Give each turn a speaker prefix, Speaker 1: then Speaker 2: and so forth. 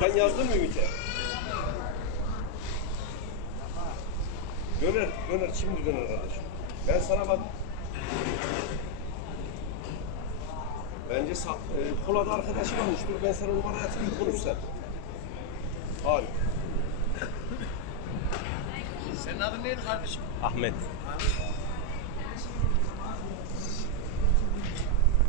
Speaker 1: Sen yazdın mı Ümit'e? Döner, döner şimdi döner kardeşim. Ben sana bak Bence sa- e, Pola'da arkadaşım olmuş. Dur ben sana numara atayım konuşsan. Abi.
Speaker 2: Senin adın neydi kardeşim?
Speaker 1: Ahmet.